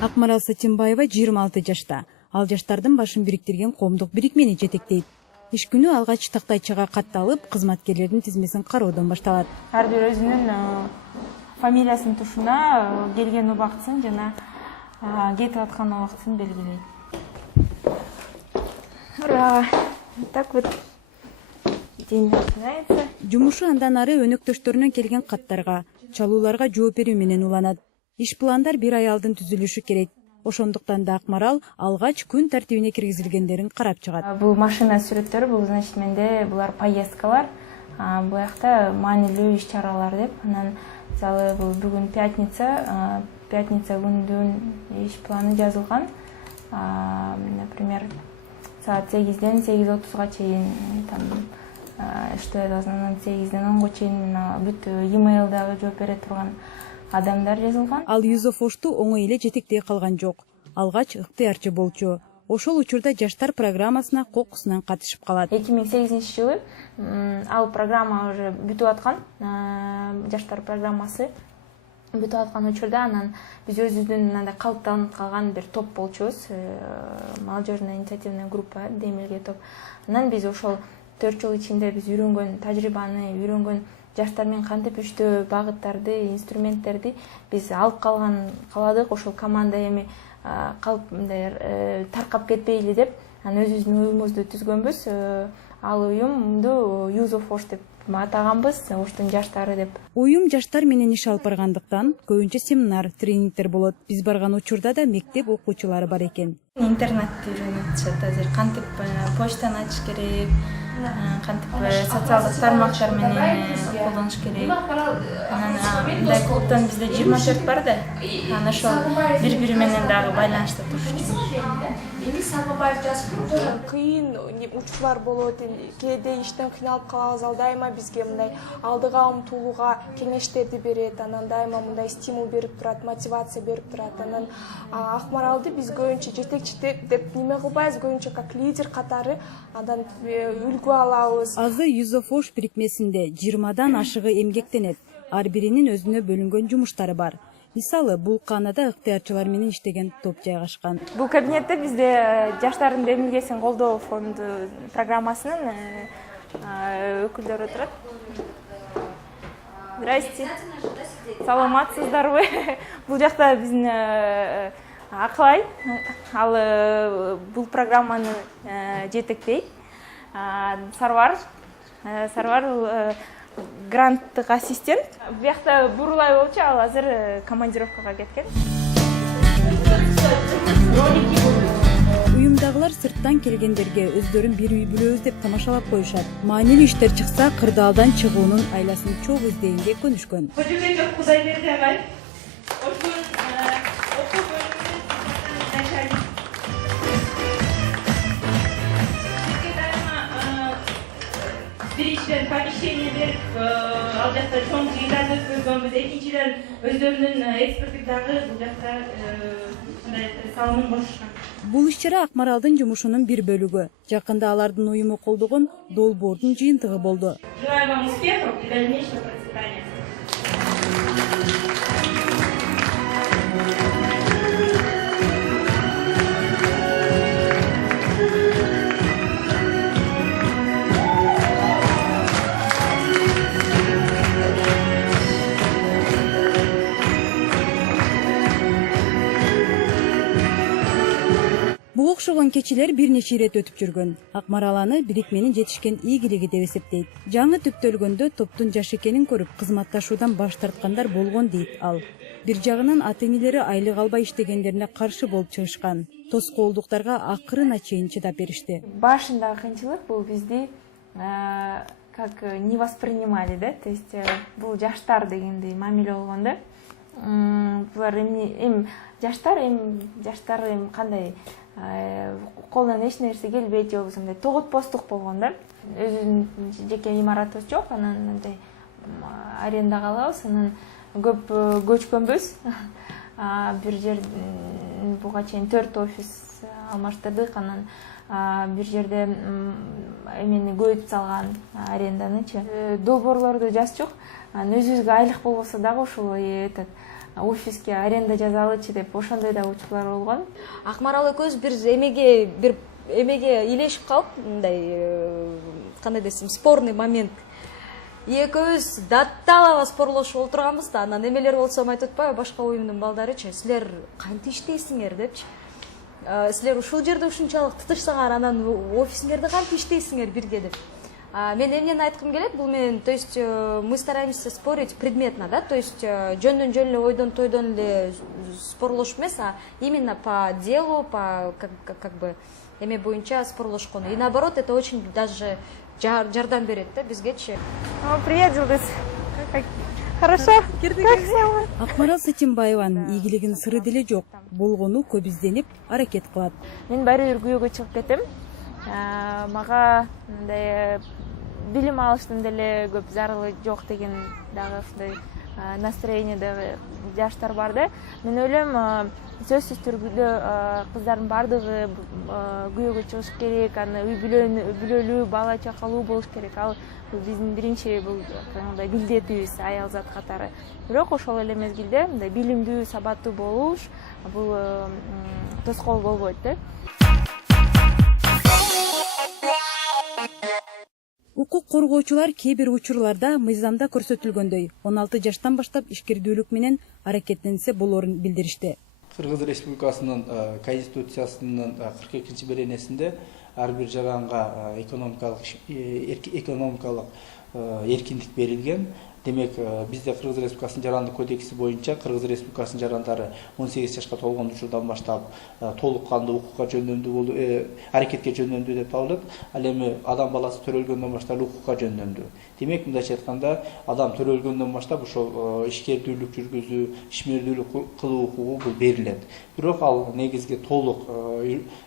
Акмарал Сатимбаева 26 жашта. Ал жаштардын башын бириктирген коомдук бирикмени жетектейт. Иш күнү алгач тактайчага катталып, кызматкерлердин тизмесин кароодон башталат. Ар бир өзүнүн фамилиясын тушуна келген убактысын жана кетип аткан убактысын белгилейт. Ура! Так вот день начинается. Жумушу андан ары өнөктөштөрүнөн келген каттарга, чалууларга жооп берүү менен уланат. Иш пландар бир аялдын түзүлүшү керек. Ошондуктан да Акмарал алгач күн тартибине киргизилгендерин карап чыгат. Бул машина сүрөттөрү, бул значит менде булар поездкалар, бул жакта маанилүү иш-чаралар деп. Анан мисалы бул бүгүн пятница күндүн иш планы жазылган. Например, саат 8-ден 8:30-га чейин что я должна 8-ден 10-га чейин бүт e-mailдагы жооп бере турган адамдар жазылган. Ал Юзофошту оңой эле жетектей калган жок. Алгач ыктыярчы болчу. Ошол учурда жаштар программасына кокусунан катышып калат. 2008-жылы ал программа уже бүтүп аткан, жаштар программасы бүтүп аткан учурда анан биз өзүбүздүн мындай калыптанып калган бир топ болчубуз. Молодежная инициативная группа демилге топ. Анан биз ошол 4 жыл ичинде биз үйрөнгөн тажрыйбаны, үйрөнгөн жаштар менен кантип иштөө багыттарды, инструменттерди биз алып каладык. Ошол команда эми калып мындай таркап кетпейли деп, анан өзүбүздүн уюмубузду түзгөнбүз. Ал уюмду Юзофош деп атаганбыз, Оштун жаштары деп. Уюм жаштар менен иш алып баргандыктан көбүнчө семинар, тренингдер болот. Биз барган учурда да мектеп окуучулары бар экен. Интернетти үйрөнүп атышат азыр, кантип почтаны ачыш керек, кантип социалдык тармактар менен колдонуш керек. Анан мындай клубтан бизде 24 бар да. Анан ошол бири-бири менен дагы байланышта туруш үчүн. Кыйын учурлар болот, кээде иштен кыйналып калабыз, ал дайыма бизге мындай алдыга умтулууга кеңештерди берет, анан дайыма мындай стимул берип турат, мотивация берип турат. Анан Акмаралды биз көбүнчө жетекчи деп неме кылбайбыз, көбүнчө как лидер катары андан үлгү алабыз. Азыр Юзофош бирикмесинде 20дан ашыгы эмгектенет. Ар биринин өзүнө бөлүнгөн жумуштары бар. Мисалы, бул канада ыктыярчылар менен иштеген топ жайгашкан. Бул кабинетте бизде жаштардын демилгесин колдоо фонду программасынын өкүлдөрү турат. Здрасте. Саламатсыздарбы? Бул жакта биздин Акылай, ал бул программаны жетектейт. Сарвар гранттык ассистент. Буякта бурулай болчу, ал азыр командировкага кеткен. Уюмдагылар сырттан келгендерге өздөрүн бир үй бүлөбүз деп тамашалап коюшат. Маанилүү иштер чыкса, кырдаалдан чыгуунун айласын чогуу издегенге көнүшкөн. Кудайберди агай. Биринчиден помещение берип, ал жакта чоң жыйындарды өткөзгөнбүз. Экинчиден өздөрүнүн эксперттик дагы бул жакта салымын кошушкан. Бул иш-чара Акмаралдын жумушунун бир бөлүгү. Жакында алардын уюму колдогон долбоордун жыйынтыгы болду. Желаю вам успехов и дальнейшего процветания. Буга окшогон кечелер бир нече ирет өтүп жүргөн. Акмарал аны бирикменин жетишкен ийгилиги деп эсептейт. Жаңы түптөлгөндө топтун жаш экенин көрүп, кызматташуудан баш тарткандар болгон дейт ал. Бир жагынан ата-энелери айлык албай иштегендерине каршы болуп чыгышкан. Тоскоолдуктарга акырына чейин чыдап беришти. Башындагы кыйынчылык бул бизди как не воспринимали, да? То есть бул жаштар дегендей мамиле болгон да. Булар эми жаштар кандай колунан эч нерсе келбейт, же болбосо мындай тоготпостук болгон да. Өзүбүздүн жеке имаратыбыз жок, анан мындай арендага алабыз, анан көп көчкөнбүз. Бир жер буга чейин 4 офис алмаштырдык, анан бир жерде эмени көбөйтүп салган аренданычы. Долбоорлорду жазчук, өзүбүзгө айлык болбосо дагы ушул офиске аренда жазалычы деп ошондой да учурлар болгон. Акмарал экөөбүз бир эмеге илешип калып, мындай кандай десем, спорный момент. Экөөбүз датталаба спорлошуп отурганбыз да, анан эмелер болсо айтып атпайбы, башка уюмдун балдарычы, силер кантип иштейсиңер депчи. Силер ушул жерде ушунчалык тытышсаңар, анан офисиңерде кантип иштейсиңер бирге деп. Мен эмнени айткым келет, бул менен, то есть мы стараемся спорить предметно, да, то есть жөндөн жөн эле ойдон тойдон эле спорлошуп эмес, а именно по делу, по как бы эме боюнча спорлошкон. И наоборот, это очень даже жардам берет да бизгечи. Привет, Жылдыз. Хорошо? Акмарал Сатимбаеванын ийгилигинин сыры деле жок. Болгону көп изденип, аракет кылат. Мен баары бир күйөөгө чыгып кетем. Мага мындай билим алыштын деле көп зарылы жок деген дагы ушундай настроениедеги жаштар бар да. Мен ойлойм, сөзсүз түрдө кыздардын баардыгы күйөөгө чыгыш керек, аны үй бүлөлүү, бала чакалуу болуш керек. Ал биздин биринчи бул кандай милдетибиз аял зат катары. Бирок ошол эле мезгилде мындай билимдүү, сабаттуу болуш бул тоскоол болбойт да. Укук коргоочулар кээ бир учурларда мыйзамда көрсөтүлгөндөй 16 жаштан баштап ишкердүүлүк менен аракеттенсе болорун билдиришти. Кыргыз Республикасынын Конституциясынын 42-беренесинде ар бир жаранга экономикалык эркиндик берилген. Демек, бизде Кыргыз Республикасынын жарандык кодекси боюнча Кыргыз Республикасынын жарандары 18 жашка толгон учурдан баштап толук кандуу укукка жөндөмдүү болуп, аракетке жөндөмдүү деп табылат. Ал эми адам баласы төрөлгөндөн баштап укукка жөндөмдүү. Демек, мындайча айтканда, адам төрөлгөндөн баштап ошол ишкердүүлүк жүргүзүү, ишмердүүлүк кылуу укугу бул берилет. Бирок ал негизги толук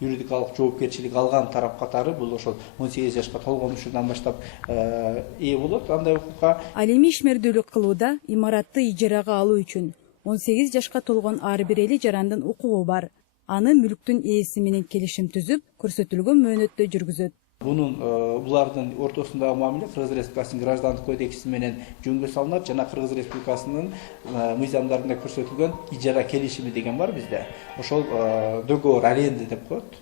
юридикалык жоопкерчилик алган тарап катары бул ошол 18 жашка толгон учурдан баштап ээ болот андай укукка. Ал эми ишмердүүлүк кылууда имаратты ижарага алуу үчүн 18 жашка толгон ар бир эли жарандын укугу бар. Аны мүлктүн ээси менен келишим түзүп, көрсөтүлгөн мөөнөттө жүргүзөт. Булардын ортосундагы мамиле Кыргыз Республикасынын граждандык кодекси менен жөнгө салынат жана Кыргыз Республикасынын мыйзамдарында көрсөтүлгөн ижара келишими деген бар бизде. Ошол договор аренды деп коет.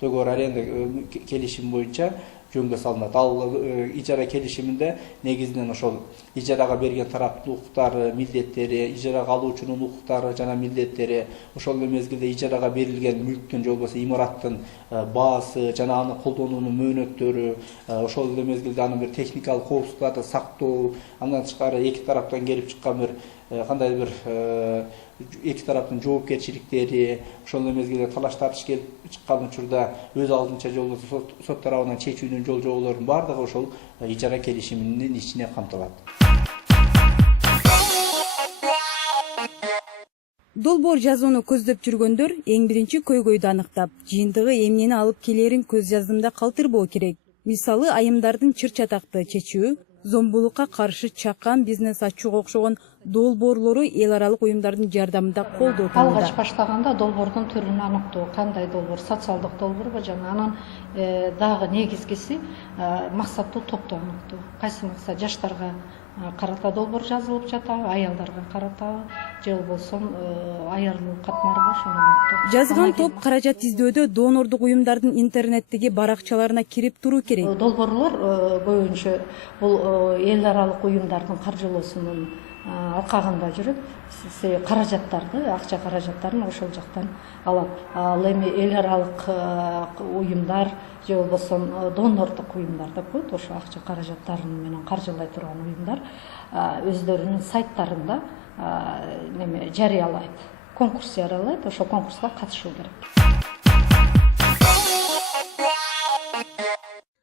Договор аренды келишим боюнча жөнгө салынат. Ал ижара келишиминде негизинен ошол ижарага берген тараптын укуктары, милдеттери, ижарага алуучунун укуктары жана милдеттери, ошол эле мезгилде ижарага берилген мүлктүн же болбосо имараттын баасы жана аны колдонуунун мөөнөттөрү, ошол эле мезгилде анын бир техникалык коопсуздуктарды сактоо, андан тышкары эки тараптан келип чыккан бир кандай бир эки тараптын жоопкерчиликтери, ошол эле мезгилде талаш тартыш келип чыккан учурда өз алдынча же болбосо сот тарабынан чечүүнүн жол жоболорунун баардыгы ошол ижара келишиминин ичине камтылат. Долбоор жазууну көздөп жүргөндөр эң биринчи көйгөйдү аныктап, жыйынтыгы эмнени алып келерин көз жаздымда калтырбоо керек. Мисалы, айымдардын чыр чатакты чечүү, зомбулукка каршы чакан бизнес ачууга окшогон долбоорлору эл аралык уюмдардын жардамында колдоо табылды. Алгач баштаганда долбоордун түрүн аныктоо, кандай долбоор, социалдык долбоорбу жана анан дагы негизгиси максаттуу топту аныктоо. Кайсы максат жаштарга карата долбоор жазылып жатабы, аялдарга карата же болбосо аярлуу катмарбы ошону аныктоо. Жазган топ каражат издөөдө донордук уюмдардын интернеттеги баракчаларына кирип туруу керек. Долбоорлор көбүнчө бул эл аралык уюмдардын каржылоосунун алкагында жүрүп, каражаттарды, акча каражаттарын ошол жактан алат. Ал эми эл аралык уюмдар же болбосо донордук уюмдар деп коет, ошо акча каражаттарын менен каржылай турган уюмдар өздөрүнүн сайттарында неме жарыялайт, конкурс жарыялайт, ошол конкурска катышуу керек.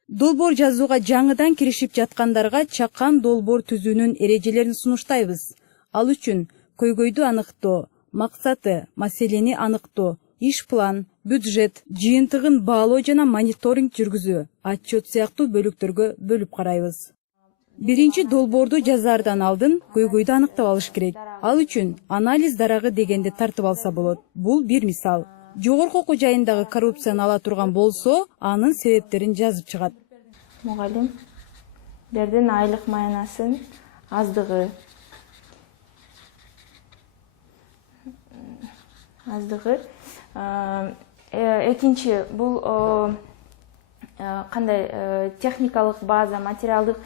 Долбоор жазууга жаңыдан киришип жаткандарга чакан долбоор түзүүнүн эрежелерин сунуштайбыз. Ал үчүн көйгөйдү аныктоо, максаты, маселени аныктоо, иш план, бюджет, жыйынтыгын баалоо жана мониторинг жүргүзүү, отчет сыяктуу бөлүктөргө бөлүп карайбыз. Биринчи долбоорду жазаардан алдын көйгөйдү аныктап алыш керек. Ал үчүн анализ дарагы дегенди тартып алса болот. Бул бир мисал. Жогорку окуу жайындагы коррупцияны ала турган болсо, анын себептерин жазып чыгат. Мугалимдердин айлык маянасын аздыгы, аздыгы. Экинчи бул кандай техникалык база, материалдык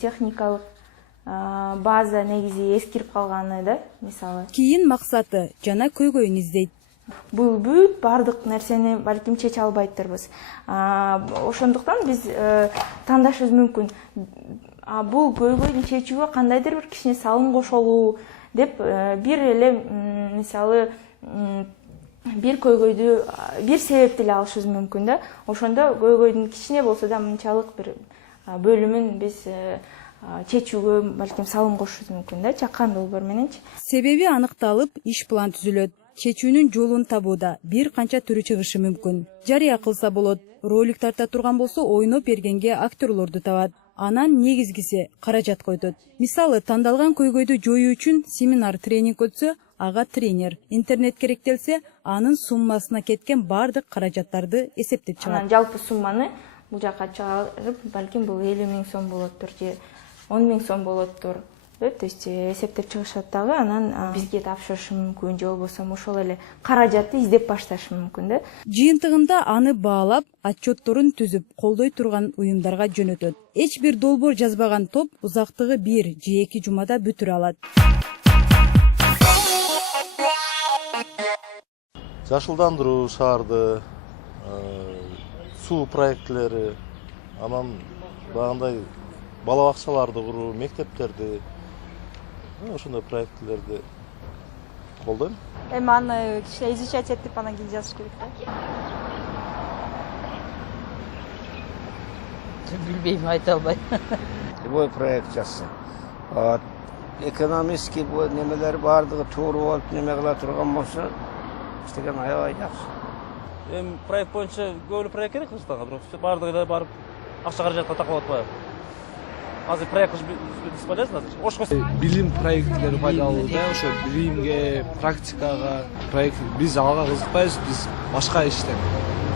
техникалык база негизи эскирип калганы да, мисалы. Кийин максаты жана көйгөйүн издейт. Бул бүт бардык нерсени балким чече албайттырбыз. Ошондуктан биз тандашыбыз мүмкүн. Бул көйгөйдү чечүүгө кандайдыр бир кичине салым кошолуу деп бир эле мисалы бир көйгөйдү бир себепти эле алышыбыз мүмкүн да. Ошондо көйгөйдүн кичине болсо да мынчалык бир бөлүмүн биз чечүүгө балким салым кошушубуз мүмкүн да, чакан долбоор мененчи. Себеби аныкталып, иш план түзүлөт. Чечүүнүн жолун табууда бир канча түрү чыгышы мүмкүн. Жарыя кылса болот. Ролик тарта турган болсо ойноп бергенге актерлорду табат. Анан негизгиси каражат койтот. Мисалы, тандалган көйгөйдү жоюу үчүн семинар, тренинг өтсө, ага тренер, интернет керектелсе, анын суммасына кеткен бардык каражаттарды эсептеп чыгат. Анан жалпы сумманы бул жака чыгарып, балким бул 50 000 сом болоттур же 10 000 сом болоттур. То есть эсептеп чыгышат дагы, анан бизге тапшырышы мүмкүн, же болбосо ошол эле каражатты издеп башташы мүмкүн да. Жыйынтыгында аны баалап, отчетторун түзүп, колдой турган уюмдарга жөнөтөт. Эч бир долбоор жазбаган топ узактыгы 1 же 2 жумада бүтүрө алат. Жашылдандыруу шаарды, суу проектилери, анан багындай бала бакчаларды куруу, мектептерди, ошондой проектилерди колдойм. Эми аны кичине изучать этип анан кийин жазыш керек да. Билбейм, айта албайм. Любой проект жазса. Экономистский бул немелер бардыгы туура болуп неме кыла турган болсо, иштеген аябай жакшы. Эми проект боюнча көбүлө проект керек Кыргызстанга, бирок бардыгы да барып акча каражатка такап атпайбы. Азыр проект бесполезно азыр. Билим проекттери пайдалуу да, ошо билимге, практикага проект биз ага кызыкпайбыз, биз башка иштен.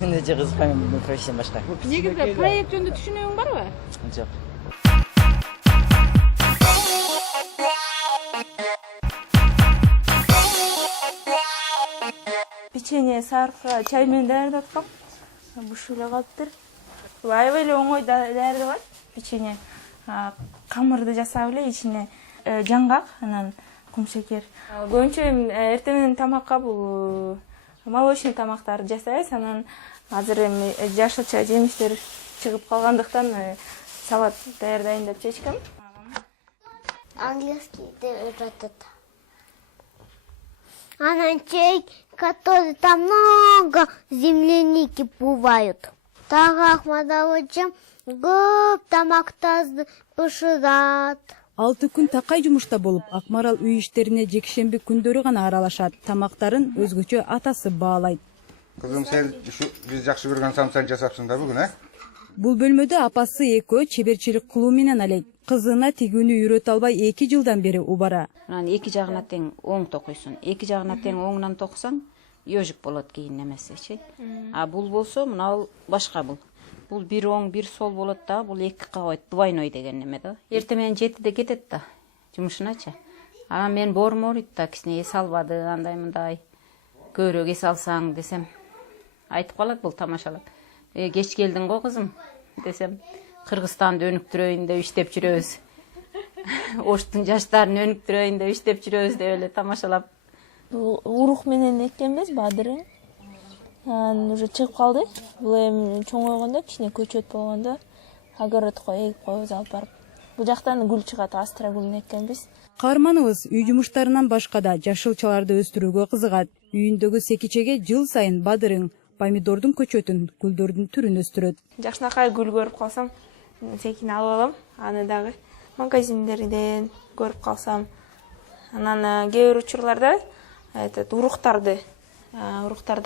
Мен же кызыкпайм, бул профессия башка. Негизи проект жөнүндө түшүнүгүң барбы? Жок. Печенье саркы чай менен даярдап аткам. Буш эле калыптыр. Аябай эле оңой даярдалат печенье. Камырды жасап эле ичине жаңгак, анан кумшекер. Көбүнчө эртең менен тамакка бул молочный тамактарды жасайбыз, анан азыр эми жашылча жемиштер чыгып калгандыктан салат даярдайын деп чечкем. Английский өтөт. Анан чай, который там много земляники бывают. Так мадавычым көп тамактарды пышырат. 6 күн такай жумушта болуп, Акмарал үй иштерине жекшемби күндөрү гана аралашат. Тамактарын өзгөчө атасы баалайт. Кызым, сен биз жакшы көргөн самсан жасапсың да бүгүн, Бул бөлмөдө апасы экөө чеберчилик кылуу менен алек. Кызына тигүүнү үйрөтө албай 2 жылдан бери убара. Анан эки жагына тең оң токуйсуң. Эки жагына тең оңунан токусаң, ёжик болот кийин немесечи. А бул болсо, мына башка бул. Бул бир оң, бир сол болот да, бул эки кабат двойной деген неме да. Эртең менен 7-де кетет да, жумушуначы. Анан мен боорум ооруйт да, кичине эс албады, андай мындай. Көбүрөөк эс алсаң десем, айтып калат бул тамашалап. Кеч келдиң го кызым десем, Кыргызстанды өнүктүрөйүн деп иштеп жүрөбүз. Оштун жаштарын өнүктүрөйүн деп иштеп жүрөбүз деп эле тамашалап. Урук менен эккенбиз, бадырын. Анан уже чыгып калды. Бул эми чоңойгондо, кичине көчөт болгондо огородко эгип коебуз алып барып. Бул жактан гүл чыгат, астра гүлүн эккенбиз. Каарманыбыз үй жумуштарынан башка да жашылчаларды өстүрүүгө кызыгат. Үйүндөгү секичеге жыл сайын бадырын, помидордун көчөтүн, гүлдөрдүн түрүн өстүрөт. Жакшынакай гүл көрүп калсам, секин алып алам. Аны дагы магазиндерден көрүп калсам, анан кээ бир учурларда уруктарды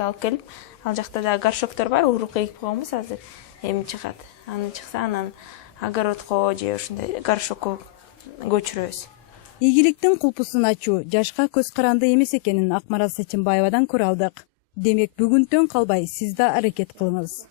алып келип, ал жакта да горшоктор бар, урук эгип койгонбуз азыр. Эми чыгат. Аны чыкса, анан огородко же ушундай горшокко көчүрөбүз. Ийгиликтин кулпусун ачуу жашка көз каранды эмес экенин Акмарал Сатимбаевадан көрө алдык. Демек бүгүнтөн калбай сиз да аракет кылыңыз.